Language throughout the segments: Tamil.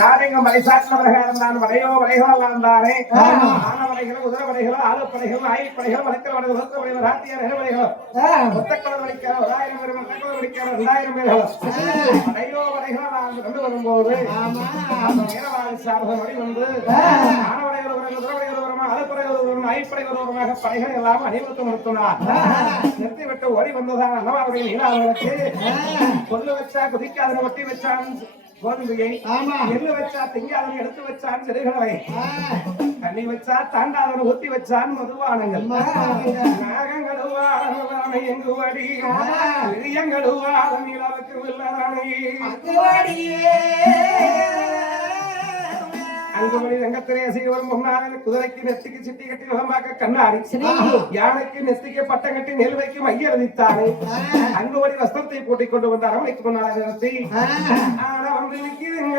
நாடெங்க மலைசாட்டின பிரகாரம் தான் வரையோ வரைகளாம் தானே ஆனவரைகளும் உதரவரைகளும் ஆளுப்படைகளும் ஆயுப்படைகளும் வளர்க்கிறவர்கள் வகுப்படைகள் ராட்டியார் நிலவரைகளும் மொத்தக்கடல் வலிக்கிற 1000 பேர் மொத்தக்கடல் வலிக்கிற 2000 பேர்களும் வரையோ வரைகளும் நான் கொண்டு வரும்போது வீரவாதி சார்பம் வழி வந்து ஆனவரைகள் உதரவரைகள் வருமா ஆளுப்படைகள் வரும் ஆயுப்படைகள் வருமாக படைகள் எல்லாம் அணிவகுத்து நிறுத்தினார் நிறுத்திவிட்டு ஓடி வந்ததான் அண்ணவாருடைய நீலாவர்களுக்கு கொல்லு வச்சா குதிக்காதன ஒட்டி வச்சான் கோதுமையை எள்ளு வச்சா திங்காதனை எடுத்து வச்சான் சிறுகளை தண்ணி வச்சா தாண்டாதனை ஊத்தி வச்சான் மதுவானங்கள் நாகங்களுவான எங்குவடி விரியங்களுவாத நிலவுக்கு வில்லதானே அங்குமணி ரங்கத்திலே சீவரம் முன்னாலே குதிரைக்கு நெத்திக்கு சிட்டி கட்டி நலம்பாக்க கண்ணாடி யானைக்கு நெத்திக்கு பட்டம் கட்டி நெல் வைக்கும் ஐயரதித்தானே அங்குமணி வஸ்திரத்தை போட்டிக் கொண்டு வந்த அரவணைக்கு முன்னாலே நிறுத்தி வந்து நிற்கிதுங்க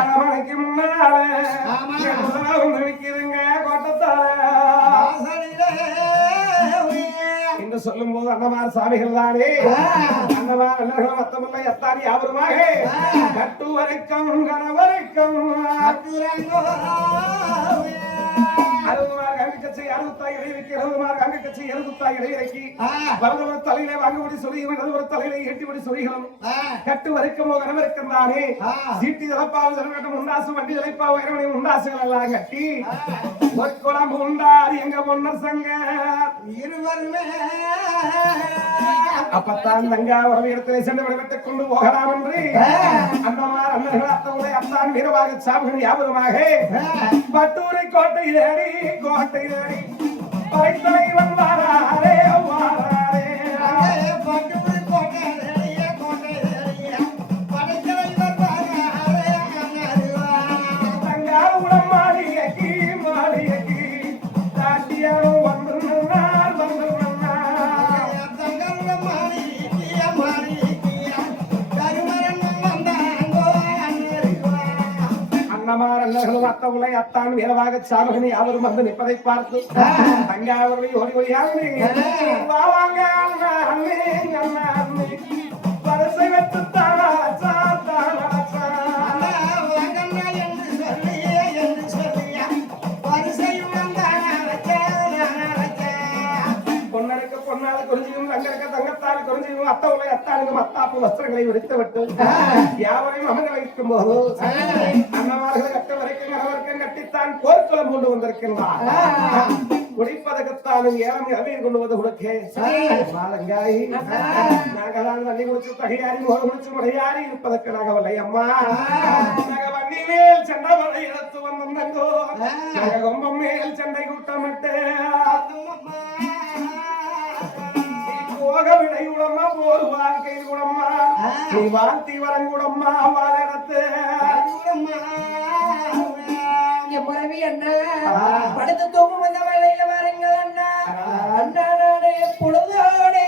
அரவணைக்கு முன்னாலே வந்து நிற்கிதுங்க கோட்டத்தால என்று சொல்லும் போது அன்னமார் சாமிகள் தானே அன்னமார் அல்லர்களும் அத்தமில்லை அத்தாரி யாவருமாக கட்டு வரைக்கும் கணவரைக்கும் 60 மார்க் அங்கு கட்சி 60 இடையிறக்கி 70 மார்க் அங்கு கட்சி 70 இடையிறக்கி வலதுபுற தலையிலே வாங்குபடி சொல்லியும் இடதுபுற தலையிலே எட்டிபடி சொல்லிகளும் கட்டு வரைக்கும் கணவருக்கும் தானே சீட்டி தலைப்பாவு தலைவட்டும் உண்டாசு வண்டி தலைப்பாவு இரவணி உண்டாசுகள் எல்லாம் கட்டி ஒரு குழம்பு உண்டார் எங்க பொன்னர் சங்க இருவருமே அப்பத்தான் தங்கா ஒரு இடத்திலே சென்று விடுவித்துக் கொண்டு போகலாம் என்று அண்ணமார் அண்ணர்கள் அத்தவுடைய அத்தான் வீரவாக சாமிகள் யாபகமாக பட்டூரை கோட்டை தேடி படைத்தலைவன் வாராரே வாராரே பட்டூரை கோட்டை தேடிய கோட்டை தேடிய படைத்தலைவன் வாராரே தங்கா உடம் மாளிகைக்கு தாட்டியாரும் வந்து அத்தவுளை அத்தான் வீரவாக சாமகனி அவரும் வந்து நிற்பதை பார்த்து தங்காவரை ஓடி ஓடியாக வரிசை வைத்து பொன்னருக்கு பொன்னால குறிஞ்சியும் தங்கருக்கு தங்கத்தால் குறிஞ்சியும் அத்தவுளை அத்தானுக்கு மத்தாப்பு வஸ்திரங்களை விடுத்து விட்டு யாவரையும் அமர வைக்கும் போது அண்ணமார்கள் கட்ட வரைக்கும் கணவருக்கும் கட்டித்தான் போர்க்குளம் கொண்டு வந்திருக்கின்றார் குடிப்பதற்குத்தானும் ஏலம் இளமையை கொண்டு வந்து கொடுக்கே மாலங்காய் நாங்களாம் தண்ணி குடிச்சு தகையாரி மோர் குடிச்சு முறையாரி இருப்பதற்கு நாகவல்லை அம்மா நாங்க வண்டி மேல் சண்டை மலை இழத்து வந்தோ நாங்க கொம்பம் மேல் சண்டை கூட்டமிட்டு போக விடை கூடம்மா போர் வாழ்க்கை கூடம்மா நீ வாழ்த்தி வரங்கூடம்மா வாழத்து புறவி அண்ணா படுத்து தூங்கும் வந்த வேலையில வாருங்க அண்ணா அண்ணா நானே பொழுதோடே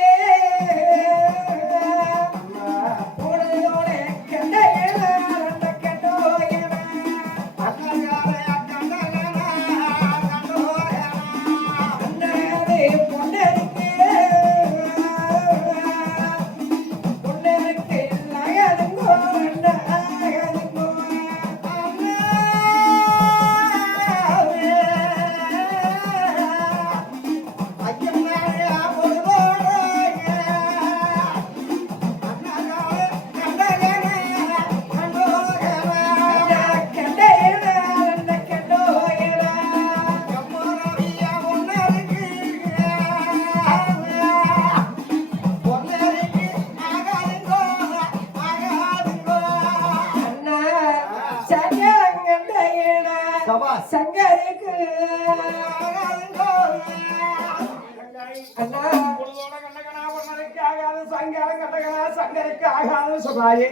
சங்கருக்கு ஆகாது சொன்னாயே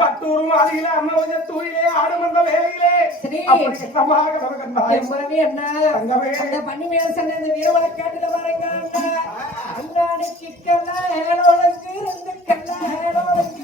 பட்டூரும் அதிலே அண்ணவங்க தூயிலே ஆடும் அந்த வேலையிலே பண்ணி மேல சொன்ன வீரவளை கேட்டுல பாருங்க அண்ணாடி சிக்கெல்லாம் ஏழோளுக்கு இருந்து கெல்லாம் ஏழோளுக்கு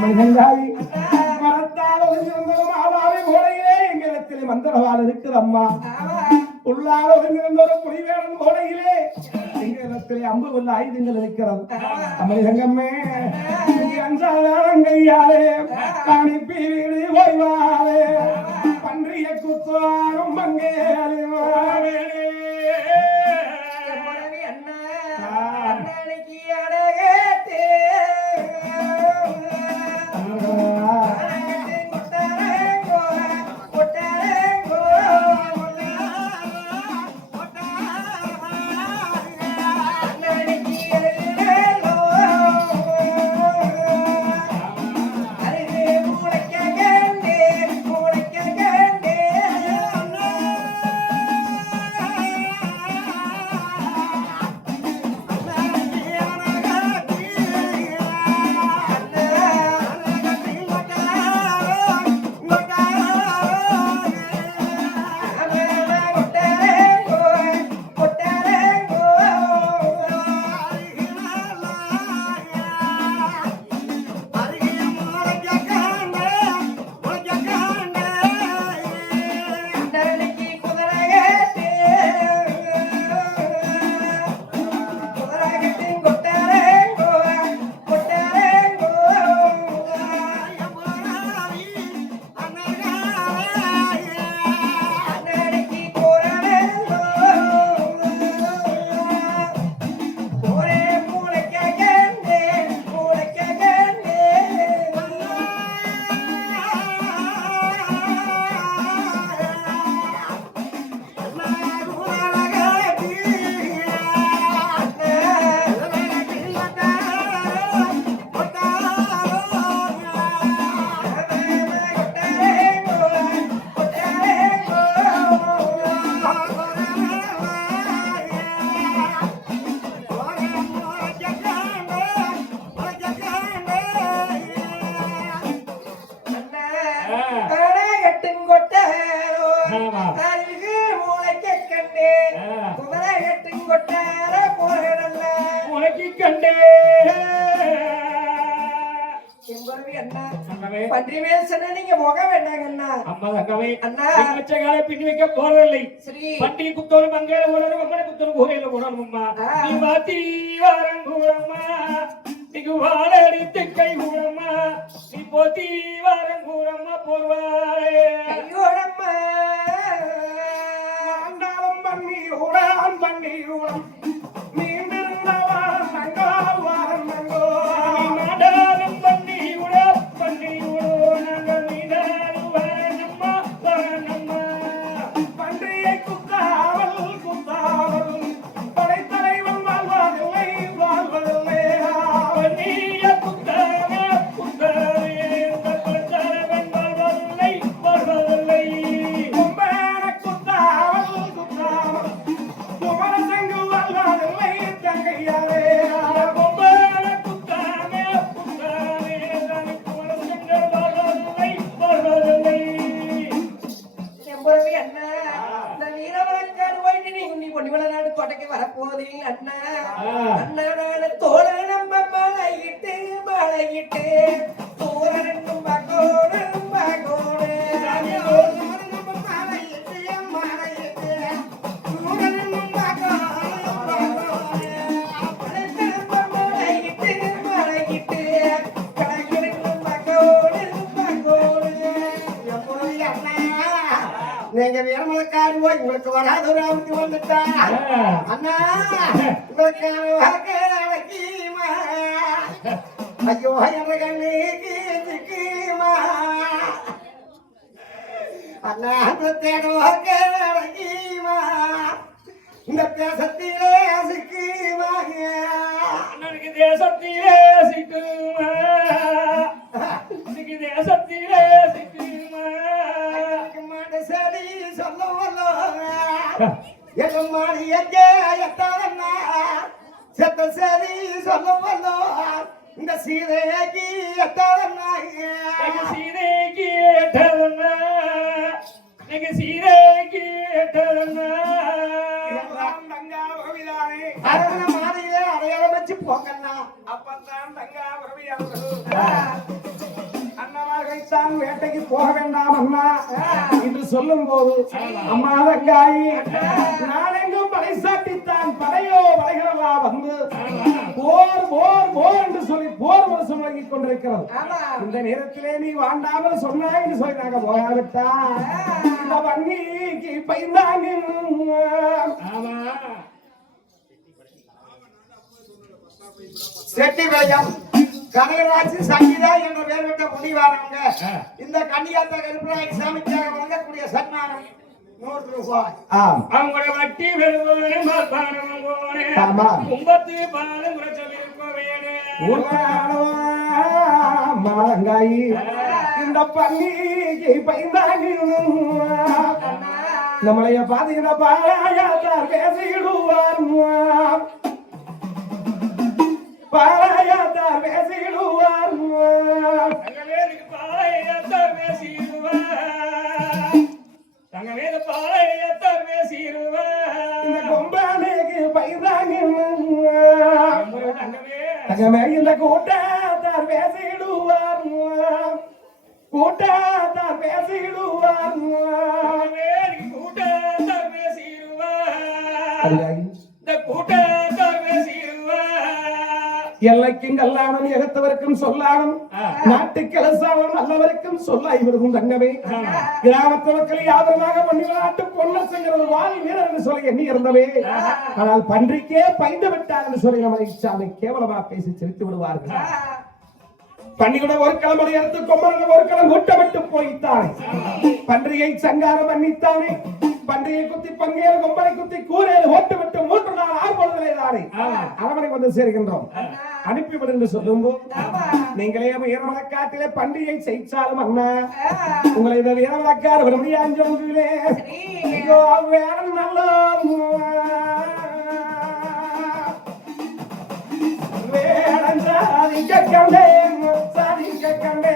அம்மனிகங்காய் மரத்தால் ஒதுங்கிருந்தோம் ஆவாவை கோடையிலே எங்களிடத்திலே மந்திரவாள் இருக்கிறம்மா உள்ளால் ஒதுங்கிருந்த ஒரு புலிவேடன் கோடையிலே எங்களிடத்திலே அம்பு கொள்ள ஆயுதங்கள் இருக்கிறது அம்மனிகங்கம்மே அஞ்சாதாரங்கையாலே அனுப்பி வீடு ஓய்வாரே பன்றிய குத்தாரும் மங்கே பின் வைக்க போறதில்லை பண்டி குத்தோடு மங்கையில போடணும் அம்மனை குத்தோடு கோரையில போடணும் அம்மா நீ மாத்தி வாரம் கூடம்மா நீக்கு வாழடித்து கை கூடம்மா நீ போத்தி வாரம் கூடம்மா போர்வாயே கையோடம்மா ஆண்டாலும் பண்ணி ஊடான் பண்ணி ஊடம் நீண்டிருந்த வாரம் நங்கோ வாரம் நங்கோ மாடாலும் பண்ணி ஊட பண்ணி ஊடோ நாங்கள் நீடாலும் வாரணம்மா வாரணம்மா பன்றியை குத்தாவல் குத்தாவல் படைத்தலைவன் வாழ்வதில்லை வாழ்வதில்லை பன்னிய குத்தாவே குத்தாவே தலைவன் வாழ்வதில்லை வாழ்வதில்லை கும்பேர குத்தாவல் குத்தாவல் குமரசங்கு வாழ்வதில்லை தங்கையாரே கொம்பேல குத்தாவே குத்தாவே குமரசங்கர் வாழ்வதில்லை வாழ்வதில்லை எம்புறவி அண்ணா நான் நீரவளக்காடு போயிட்டு நீ பொன்னிவளநாடு கோட்டைக்கு வரப்போதீங்க அண்ணா அண்ணா நான் தோழ நம்ம மலையிட்டு மலையிட்டு தூரனும் மகோடு மகோடு மலையிட்டு கலைஞனும் மகோடு மகோடு நீங்க வீரமலக்காரி போய் உங்களுக்கு வராத ஒரு ஆபத்து வந்துட்டா அண்ணா உங்களுக்கான வாக்கு அடக்கிமா ஐயோ என்ற கண்ணுக்கு சிக்குமா அண்ணா தேட வாக்கு அடக்கிமா இந்த தேசத்திலே சிக்குமா அண்ணனுக்கு தேசத்திலே சிக்குமா தேசத்திலே சிக்குமா மாட்டு சரி சொல்லுவல்லோ எல்லாம் மாடி எங்கே எத்தாதண்ணா செத்த சரி சொல்லுவல்லோ இந்த சீதையாக்கி எத்தாதண்ணா சீதைக்கு ஏற்றவண்ணா நீங்க சீதைக்கு ஏற்றவண்ணா தங்கா உறவிதானே அதனால மாடியே அடையாளம் வச்சு போங்கண்ணா அப்பத்தான் தங்கா உறவியாளர்கள் நான் வேட்டைக்கு போக வேண்டாம் அண்ணா என்று சொல்லும் போது அம்மா தங்காயி நான் எங்கும் படைசாட்டித்தான் படையோ வளைகிறவா வந்து போர் போர் போர் என்று சொல்லி போர் வருஷம் வழங்கிக் கொண்டிருக்கிறது. இந்த நேரத்திலே நீ வாண்டாமல் சொன்னாய் என்று சொல்லி நாங்க போகாவிட்டா இந்த வன்னிக்கு பயந்தாங்க. செட்டி பையன் கனகராஜ் சங்கீதா என்ற பெயர் பெற்ற முனிவானவங்க இந்த கன்னியாத்த கருப்பராய் சாமிக்காக வழங்கக்கூடிய சன்மானம் 100 ரூபாய். அவங்களுடைய வட்டி வெறும் கும்பத்து பாலம் மாங்காயி இந்த பள்ளிக்கு பயந்தாங்க. நம்மளைய பாத்தீங்கன்னா பாராயாத்தார் பேசிடுவார் பாராயாத்தார் பேசிடுவார் பாளையத்தார் பேசிடுவார் தங்கவேத பாளையத்தார் பேசிடுவார் இந்த கொம்பானேக்கு பயந்தாங்க. தங்கமே இந்த கூட்டாத்தார் பேசிடுவார் கூட்டாத்தார் பேசிடுவார் கூட்டாத்தார் பேசிடுவார் இந்த கூட்டாத்தார் பேசிடுவார் எல்லைக்கும் கல்லானும் எகத்தவருக்கும் சொல்லானும் நாட்டுக்கலசானும் நல்லவருக்கும் சொல்லாய் விடுகும் தங்கமே. கிராமத்து மக்கள் யாதரமாக நாட்டு பொண்ணு செய்கிறது வாழ் வீரர் என்று சொல்லி எண்ணி இருந்தவே ஆனால் பன்றிக்கே பயந்து விட்டார் என்று சொல்லி நம்மளை இச்சாமை கேவலமா பேசி சிரித்து விடுவார்கள். பன்னியோட ஒரு கிழமை எடுத்து கொம்பன ஒரு கிழமை கூட்டமிட்டு போய்த்தானே பன்றியை சங்காரம் பண்ணித்தானே பன்றியை குத்தி பங்கேறு கொம்பனை குத்தி கூரையில் ஓட்டுவிட்டு 3 நாள் 6 பொழுதிலே தானே அரவணை வந்து சேர்கின்றோம். அனுப்பிவிடு என்று சொல்லும்போது நீங்களே வீரமலக்காட்டிலே பன்றியை செய்தாலும் அண்ணா உங்களை இந்த வீரமலக்காடு விரும்பியாஞ்சோங்களே வேற நல்ல வேடம் சாதிக்க கண்டே சாதிக்க கண்டே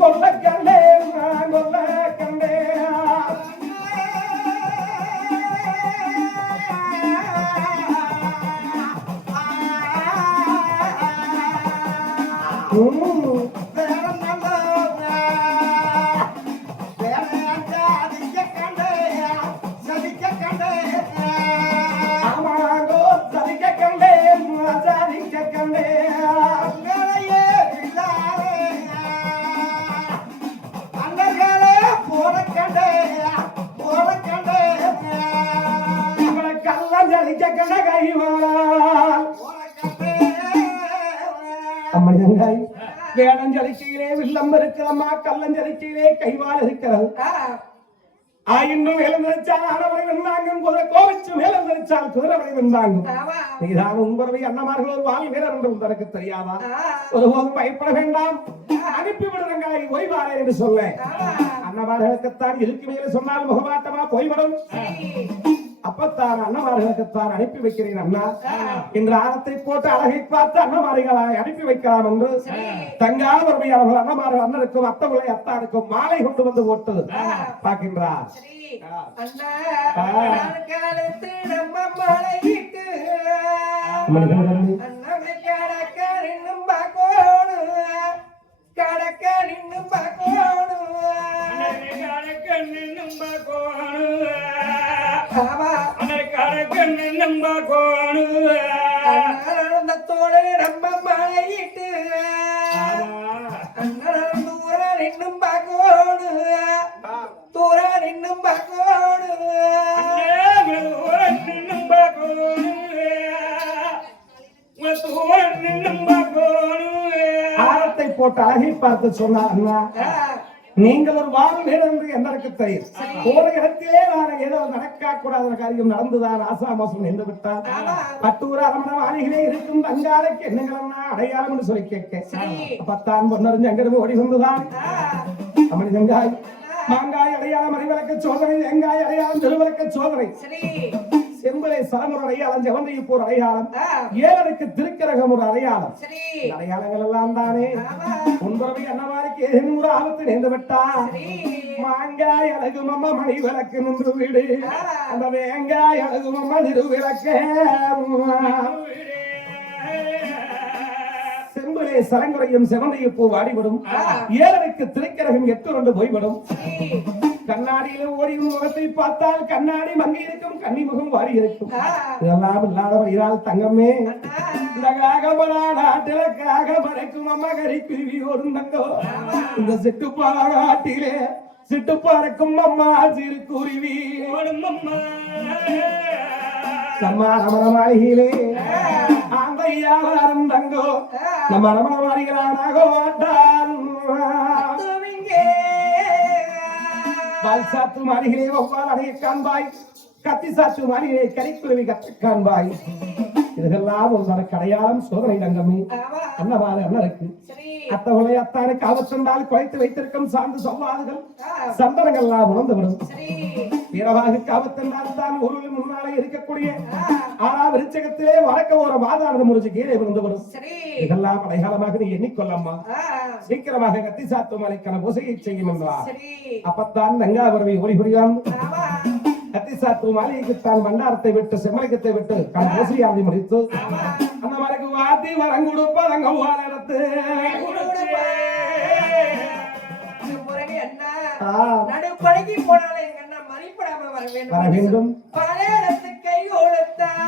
கொல்ல கண்டே கொல்ல கண்டே வேடஞ்சரிக்கையிலே வில்லம் இருக்கிறம்மா கல்லஞ்சரிக்கையிலே கைவாள் இருக்கிறது. இன்னும் மேலந்தரிச்சால் ஆனவரை வென்றாங்கும் கோவிச்சு மேலந்தரிச்சால் குதிரவரை வென்றாங்கும். நீதான் உங்களுடைய அண்ணமார்கள் ஒரு வாழ் வீரர் என்று உங்களுக்கு தெரியாதா? ஒருபோதும் பயப்பட வேண்டாம் அனுப்பிவிடுறங்காய் ஓய்வாரே என்று சொல்ல அண்ணமார்களுக்குத்தான் இதுக்கு மேலே சொன்னால் முகமாட்டமா போய்விடும். அப்பத்தான் அண்ணமார்களுக்குத்தான் அனுப்பி வைக்கிறேன் அண்ணா என்ற ஆரத்தை போட்டு அழகை பார்த்து அண்ணமாரிகளை அனுப்பி வைக்கலாம் என்று தங்காவருடைய அவர்கள் அண்ணமார்கள் அண்ணனுக்கும் அத்தவுளை அத்தானுக்கும் மாலை கொண்டு வந்து போட்டது பார்க்கின்றார். தோழ ரொம்ப மழையிட்டு தூர நின்னும் பார்க்கோடு தூர நின்னும் பார்க்கோடு ஆரத்தை போட்டு அழகை பார்த்து சொன்னார் அண்ணா நீங்கள் ஒரு வாழ் வீரர் என்று எனக்கு தெரியும். ஒரு இடத்திலே நான் ஏதோ நடக்க கூடாத காரியம் நடந்துதான் ஆசாமாசம் நின்று விட்டார். பட்டூர் அரமண வாணிகளே இருக்கும் தங்காலைக்கு என்னங்களா அடையாளம் என்று சொல்லி கேட்க பத்தான் பொன்னறிஞ்சு அங்கிருந்து ஓடி வந்துதான் அம்மணி தங்காய் மாங்காய் அடையாளம் அறிவிலக்க சோதனை எங்காய் அடையாளம் திருவிலக்க சோதனை செம்பலை சரமுறை அடையாளம் ஜெவந்தையப்பூர் அடையாளம் ஏழனுக்கு திருக்கரகம் ஒரு அடையாளம் சரி அடையாளங்கள் எல்லாம் தானே ஆமா உன்பரவை அன்னவாரிக்கு ஏதேனும் ஒரு ஆபத்து நேர்ந்து விட்டா சரி மாங்காய் அழகு மம்ம மணி விளக்கு நின்று வீடு அந்த வேங்காய் அழகு மம்ம நிறு விளக்க செம்பலே சரங்குறையும் செவந்தையப்பூ வாடிவிடும் ஏழனுக்கு திருக்கரகம் 8 போய்விடும் கண்ணாடியில ஓடியும் முகத்தை பார்த்தால் கண்ணாடி மங்கி இருக்கும் கன்னி முகம் வாடி இருக்கும் இதெல்லாம் இல்லாதவர் இரால் தங்கமே இந்த காகமரா நாட்டில காகமரைக்கும் அம்மா கறிக்குருவி ஓடும் தங்கோ இந்த சிட்டுப்பாறை நாட்டிலே சிட்டுப்பாறைக்கும் அம்மா சிறு குருவி ஓடும் அம்மா நம்ம ரமண மாளிகையிலே அந்த யாரும் தங்கோ நம்ம ரமண மாளிகளானாக மாட்டான் சாத்து மாளிகளே ஒவ்வாறு அடைய காண்பாய் கத்தி சாத்து மாளிகளே கரிக்குருவி கத்த காண்பாய் இதெல்லாம் ஒரு கடையாளம் சோதனை தங்கமே அன்னவாறு அண்ணருக்கு அத்தவளை அத்தானுக்கு ஆபத்தென்றால் குறைத்து வைத்திருக்கும் சார்ந்து சொல்லாதுகள் சந்தனங்கள் எல்லாம் உணர்ந்துவிடும் வீரவாக காவத்தென்றால் தான் ஒரு முன்னாலே இருக்கக்கூடிய விருச்சகத்திலே வழக்க ஒரு வாதானது முடிச்சு கீழே விழுந்துவிடும் இதெல்லாம் அடையாளமாக நீ எண்ணிக்கொள்ளம்மா சீக்கிரமாக கத்தி சாத்து மலைக்கான பூசையை செய்யும் என்றார் அப்பத்தான் நங்காபுரவி ஒளி புரியாம் கத்தி சாத்து மாளிகைக்குத்தான் பண்டாரத்தை விட்டு செம்மலிக்கத்தை விட்டு கண் பூசையாதி முடித்து அந்த மலைக்கு வாத்தி வரம் கொடுப்பதங்க வாழத்து நடுப்படைக்கு போனாலே எங்க அண்ணா மறிப்படாம வர வேண்டும் பல இடத்து கை கொடுத்தான்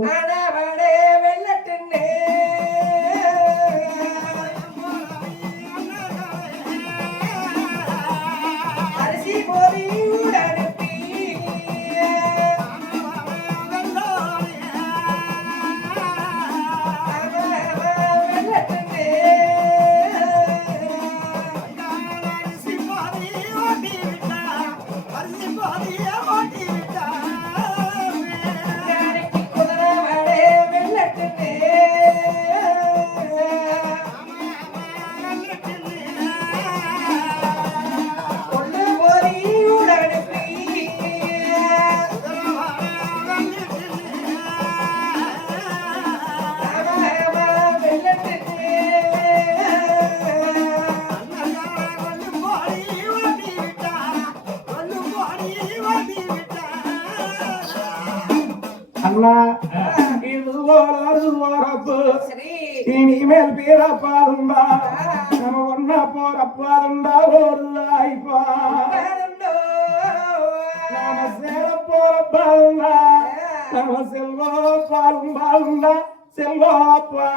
அண்ணாவடே வெள்ளட்டுன்னு அரிசி போதி அனுப்பி அண்ணா இது போறப்பு இனிமேல் பிறப்பாருண்டா நம்ம ஒன்னா போறப்பாருண்டா ஒரு ஆய்ப்பா நாம சேர போறப்பாருண்டா நம்ம செல்வா பாருண்டாருண்டா செல்வாப்பா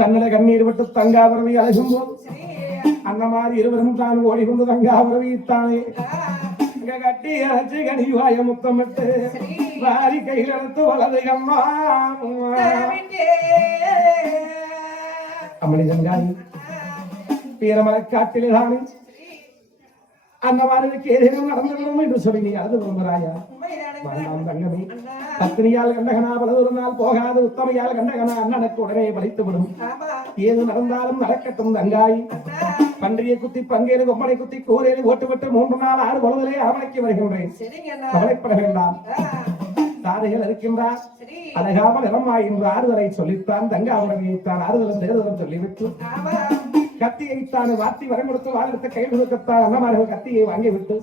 கண்ணில கண்ணீர் விட்டு தங்காபுரவி அழகும் போது அந்த மாதிரி இருவரும் தான் ஓடி கொண்டு தங்காபுரவி தானே கட்டி அரைச்சு கனிவாய முத்தமிட்டு வாரி கையில் எடுத்து வலது அம்மா அம்மணி தங்காய் வீரமலை காட்டிலே தானே அந்த மாதிரி ஏதேனும் நடந்துள்ளோம் என்று சொல்லி நீ அழுது விரும்புகிறாயா தங்கமே பத்தினியால் கண்டகனா பலதொரு நாள் போகாது உத்தமையால் கண்டகனா அண்ணனுக்கு உடனே பலித்து விடும் ஏது நடந்தாலும் நடக்கட்டும் தங்காய் பன்றியை குத்தி பங்கேறு கொம்மனை குத்தி கூரையை ஓட்டுவிட்டு 3 நாள் 6 பொழுதிலே அரவணைக்கு வருகின்றேன் கவலைப்பட வேண்டாம் தாதைகள் இருக்கின்றார் அழகாமல் இடமாயின்ற ஆறுதலை சொல்லித்தான் தங்காவுடன் ஆறுதலும் தேர்தலும் சொல்லிவிட்டு கத்தியைத்தான் வாத்தி வரம் கொடுத்து வாழ்த்து கையில் கொடுத்தான் அண்ணமார்கள் கத்தியை வாங்கிவிட்டு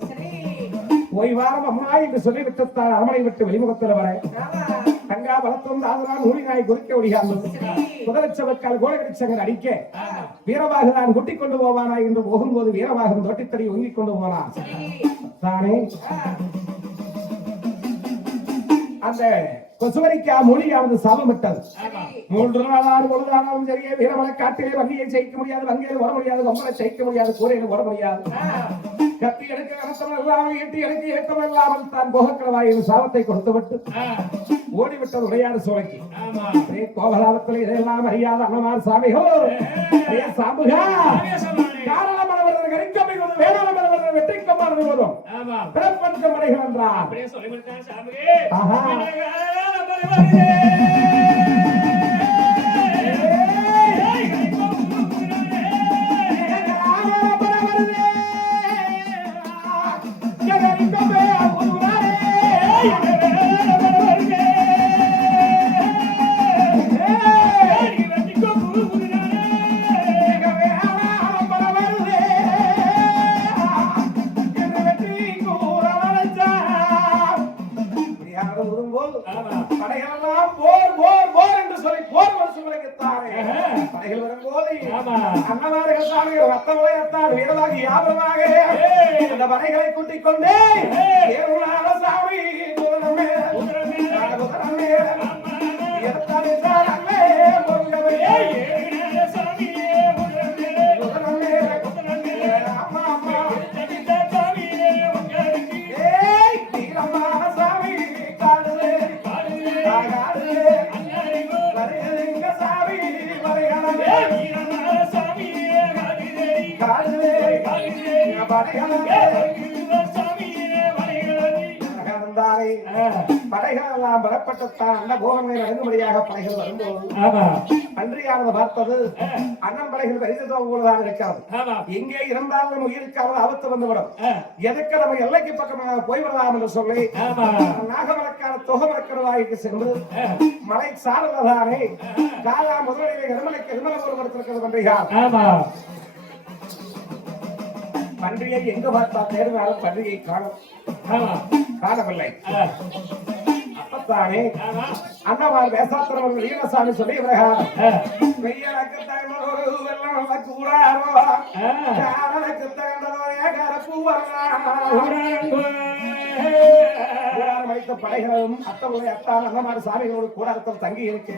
ஓய்வாரம் அம்மா என்று சொல்லிவிட்டுத்தான் அரமனை விட்டு வெளிமுகத்தில் வர தங்கா பலத்தொண்டு ஆதலால் ஊழினாய் குறிக்க ஒழியாமல் குதிரச்சவக்கால் கோடகடிச்சங்கர் அடிக்க வீரவாக நான் குட்டிக் கொண்டு போவானா என்று போகும்போது வீரவாகம் தொட்டித்தடி ஒங்கிக் கொண்டு போனான் தானே அந்த கொசுவரிக்கா மொழியானது சாபமிட்டது 3 நாள் 6 பொழுதானாலும் சரியே வீரமலை காட்டிலே வங்கியை ஜெயிக்க முடியாது வங்கியில் வர முடியாது கொம்பனை ஜெயிக்க முடியாது கூரையில் வர முடியாது கத்தி எடுக்க கனத்தம் இல்லாமல் ஈட்டி எடுக்க ஏற்றம் இல்லாமல் தான் போகக்கிழவாய் என்று சாபத்தை கொடுத்துவிட்டு ஓடிவிட்டது உடையாறு சோலைக்கு கோபலாபத்தில் இதெல்லாம் அறியாத அண்ணமார் சாமிகோ சாம்புகா காரணமானவர்கள் கரிக்கமைவது வேளாண்மையானவர்கள் வெற்றிக்கமானது வரும் பிறப்பஞ்சம் அடைகள் என்றார் படைகளெல்லாம் போர் போர் போர் என்று சொல்லி போர் வருஷம் விளக்கித்தாரே படைகள் வரும்போது அன்னமார்கள் சாமிகள் ரத்தமுறையத்தால் வீரமாக யாபமாக அந்த படைகளை கூட்டிக் கொண்டே சாமி படைகள் எல்லாம் பெறப்பட்டுத்தான் அந்த கோவனை அணுகும்படியாக படைகள் வரும்போது அன்றியானது பார்த்தது அண்ணன் படைகள் வரிசைதான் இருக்கிறது எங்கே இருந்தாலும் உயிருக்காவது ஆபத்து வந்துவிடும் எதுக்கு நம்ம எல்லைக்கு பக்கமாக போய்விடலாம் என்று சொல்லி நாகமலக்கான தொகமலக்கருவாய்க்கு சென்று மலை சாரலதானே காலா முதலிலே எருமலைக்கு எருமலை படுத்திருக்கிறது பன்றிகள் பன்றியை எங்க பார்த்தா தேர்ந்தாலும் பன்றியை காணவில்லை அப்பத்தானே அண்ணவாள் வேசாத்திரவர்கள் வீரசாமி சொல்லி வெய்யலுக்கு தகுந்ததொரு வெள்ளம் கூடாரோ காரனுக்கு தகுந்ததொரே கரப்பு வைத்த படைகளும் அத்தவுடைய அத்தான் அண்ணமாடு சாமிகளோடு கூடாரத்தில் தங்கி இருக்கு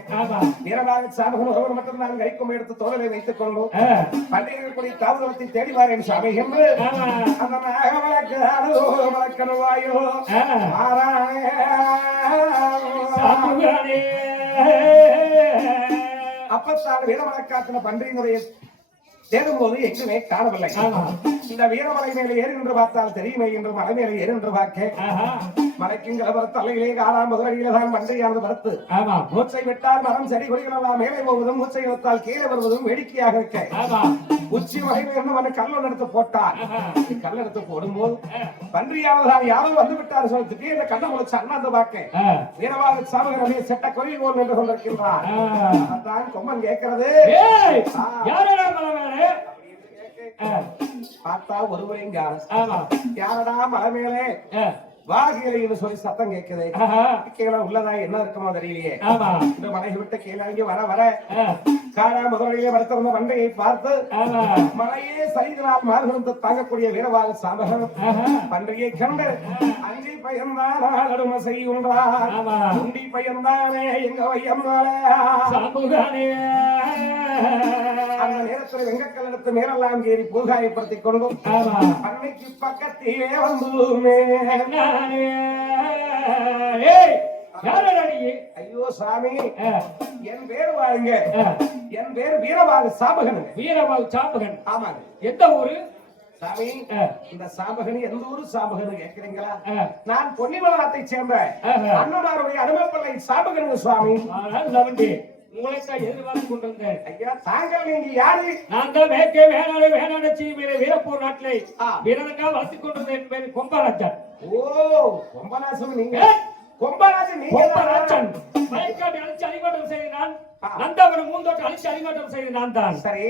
வீரநாக சாமிகள் ஒருவர் மட்டும் நான் கைக்கும் எடுத்து தோழலை வைத்துக் கொண்டோம் பண்டிகைக்குரிய தாவரத்தை தேடிவாரேன் சாமி என்று அந்த நாகவழக்கு வழக்கணுவாயோ அப்பத்தான் வீரமலைக்காத்தின பன்றியினுடைய தேடும் போது எங்குமே காணவில்லை இந்த வீரமலை மேலே ஏறு என்று பார்த்தால் தெரியுமே என்று மலை மேலே ஏறு என்று பார்க்க மலைக்குங்கிற தலையிலே காணாம முதலிலே தான் பன்றியானது பருத்து மூச்சை விட்டால் மரம் செடி கொடிகள் எல்லாம் மேலே போவதும் மூச்சை இழுத்தால் கீழே வருவதும் வேடிக்கையாக இருக்க உச்சி மலையில இருந்து வந்து கல்லு எடுத்து போட்டார் கல் எடுத்து போடும்போது பன்றியானது யாரோ வந்து விட்டார் சொல்லி திடீர்னு கண்ணை முளைச்சு அண்ணாந்து பார்க்க வீரவாக சாமகரமே செட்ட கோயில் போல் என்று கொண்டிருக்கின்றார் அதான் கொம்மன் கேட்கிறது பார்த்தா ஒருவரையும் யாரடா மலை மேலே வாகிலைன்னு சொல்லி சத்தம் கேட்குது உள்ளதா என்ன இருக்குமோ தெரியலையே இந்த மலை விட்டு கீழே வர வர காடா முதலிலே வளர்த்திருந்த வண்டையை பார்த்து மலையே சரிதனால் மாறுகிறது தாங்கக்கூடிய வீரவாக சாமகன் பன்றியை கண்டு அஞ்சி பயந்தான் ஆளுமை செய்கின்றார் உண்டி பயந்தானே எங்க வையம்மாளே அந்த நேரத்தில் வெங்கக்கல் எடுத்து மேலெல்லாம் ஏறி பூகாயப்படுத்திக் கொண்டும் அன்னைக்கு பக்கத்திலே வந்து ஐயோ சாமி என் பேர் வாழுங்க என் பேர் வீரபாகு சாபகன் வீரபாகு சாபகன் ஆமாங்க எந்த ஊரு சாமி இந்த சாபகன் எந்த ஊரு சாபகன் கேட்கிறீங்களா நான் பொன்னிமலத்தை சேர்ந்த அண்ணனாருடைய அனுமப்பிள்ளை சாபகன் சுவாமி உங்களைத்தான் எதிர்பார்த்து கொண்டிருந்தேன் ஐயா தாங்கள் நீங்க யாரு நான் தான் மேற்கே வேணாச்சி வீரப்பூர் நாட்டிலே வீரனுக்காக வளர்த்துக் கொண்டிருந்தேன் என் பேர் கொம்பராஜன் ஓ கொம்பராஜன் நீங்க கொம்பராஜன் மலைக்காட்டை அழிச்சு அடிமாட்டம் செய்து நான் நந்தாவரம் மூந்தோட்டை அழிச்சு அடிமாட்டம் செய்து நான் தான் சரி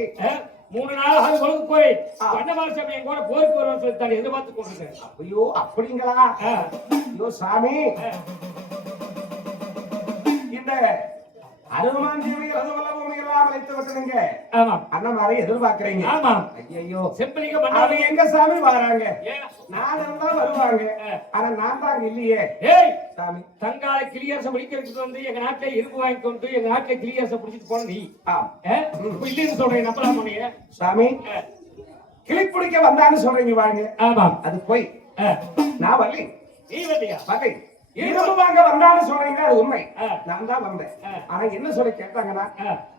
3 நாள் அது கொழுக்கு போய் அண்ணமாரி சமயம் கூட போருக்கு வருவோம் சொல்லி தான் எதிர்பார்த்து கொண்டிருக்கேன் ஐயோ அப்படிங்களா ஐயோ சாமி இந்த அருமான் தேவிகள் அதுவல்ல பூமிகளா அழைத்து விட்டுருங்க அண்ணமாரி எதிர்பார்க்கிறீங்க ஐயோ செம்பலிங்க பண்ணாரு எங்க சாமி வராங்க நான் இருந்தா வருவாங்க ஆனா நான் தான் இல்லையே ஏய் சாமி தங்கால கிளியர்ஸ பிடிக்கிறதுக்கு வந்து எங்க நாட்டுல இருப்பு வாங்கி கொண்டு எங்க நாட்டுல கிளியர்ஸ பிடிச்சிட்டு போன நீ இல்லைன்னு சொல்றேன் நம்பலாம் போனீங்க சாமி கிளி பிடிக்க வந்தான்னு சொல்றீங்க வாங்க ஆமா அது போய் நான் வரல நீ வரலையா வரலை இரும்பு வாங்க வந்தான்னு சொல்றீங்க அது உண்மை நான் தான் வந்தேன் ஆனா என்ன சொல்லி கேட்டாங்கன்னா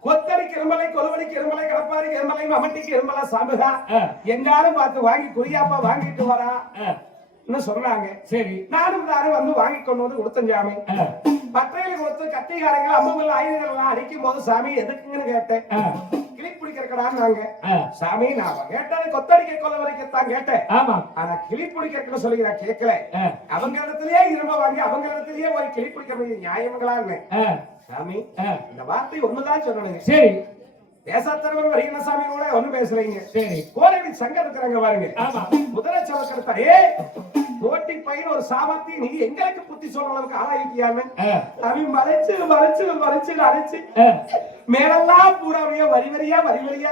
கொத்தடிக்கு இருமலை கொலுவடிக்கு இருமலை கடப்பாரிக்கு இருமலை மமட்டிக்கு இருமலை சாம்புகா எங்காலும் பார்த்து வாங்கி குறியாப்பா வாங்கிட்டு வரா சொன்னாங்க சரி நானும் தானும் வந்து வாங்கி கொண்டு வந்து கொடுத்தஞ்சாமி பற்றையில கொடுத்து கத்திகாரங்கள் அம்புகள் ஆயுதங்கள் எல்லாம் அடிக்கும் போது சாமி எதுக்குங்கன்னு கேட்டேன் கிளி பிடிக்கிற இருக்கடான்னு சாமி நான் கேட்டது கொத்தடிக்க கொள்ள வரைக்கும் கேட்டேன். ஆமா ஆனா கிளி பிடிக்கிறதுன்னு சொல்லி நான் கேட்கல. அவங்க இடத்துலயே இரும்ப வாங்கி அவங்க இடத்துலயே ஒரு கிளி பிடிக்கிறது நியாயங்களா சாமி? இந்த வார்த்தை ஒண்ணுதான் சொல்லணுங்க. சரி தேசத்தலைவர் வரியசாமி கூட ஒண்ணும் பேசுறீங்க. சரி கோரவி சங்கம் இருக்கிறாங்க பாருங்க. ஆமா குதிரை சவக்கிறதே போட்டி பையன் ஒரு சாமர்த்தி நீ எங்களுக்கு புத்தி சொல்ற அளவுக்கு ஆளாயிட்டியான்னு அவன் மறைச்சு மறைச்சு மறைச்சு அரைச்சு மேலெல்லாம் பூராமையா வரி வரியா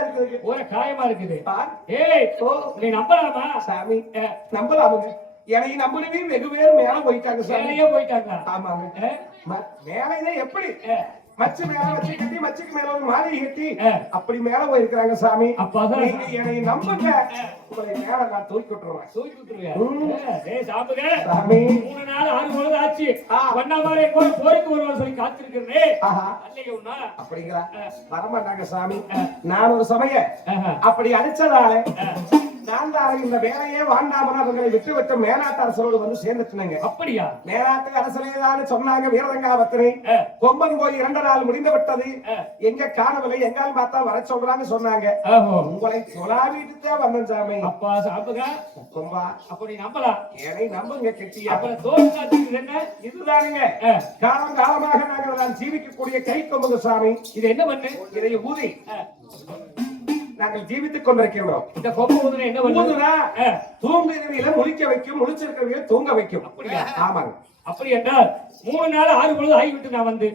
இருக்குது. ஒரு காயமா இருக்குது. ஏய் நீ நம்பலாமா சாமி? நம்பலாமுங்க. என்னை நம்புனவே வெகு பேர் மேல போயிட்டாங்க சாமியே போயிட்டாங்க. ஆமாங்க. மேலே எப்படி மச்சு மேல வச்சு கட்டி மச்சுக்கு மேல ஒரு மாலை கட்டி அப்படி மேல போயிருக்கிறாங்க சாமி. நீங்க என்னை நம்புங்க, உங்களை மேல நான் தூக்கி விட்டுருவேன். தூக்கி விட்டுருவேன் சாப்பிடுங்க சாமி 3 நாள் 6 பொழுது ஆச்சு. வண்ணாமாரே போருக்கு வருவார் சொல்லி காத்திருக்கிறேன். அப்படிங்களா? வரமாட்டாங்க சாமி. நான் ஒரு சமயம் அப்படி அடிச்சதால நான் தான் இந்த வேலையே வாண்டாமனா அவங்களை விட்டு விட்டு மேனாட்டு அரசரோடு வந்து சேர்ந்துட்டுனேங்க. அப்படியா? மேனாட்டு அரசரேதான் சொன்னாங்க. வீரதங்காவத்திரை கொம்பன் போய் 2 நாள் முடிந்து விட்டது, எங்க காணவில்லை, எங்காலும் பார்த்தா வர சொல்றாங்க சொன்னாங்க. உங்களை சொலாவிட்டு வந்தேன் சாமி. அப்பா சாப்பிடுங்க கொம்பா அப்படி நம்பலாம். என்னை நம்புங்க கெட்டியா. அப்புறம் தோல்வி என்ன இதுதானுங்க காலம் காலமாக நாங்கள் நான் ஜீவிக்கக்கூடிய கை கொம்புங்க சாமி. இது என்ன பண்ணு? இதை ஊதி நாங்கள் ஜீவித்துக் கொண்டிருக்கிறோம். இந்த கொம்பு ஊதுனா என்ன பண்ணுதுனா தூங்குறவையில முழிக்க வைக்கும், முழிச்சிருக்கிறவையில தூங்க வைக்கும். அப்படியா? ஆமாங்க. அப்படி என்றால் 3 நாள் 6 பொழுது ஆகிவிட்டு நான் வந்து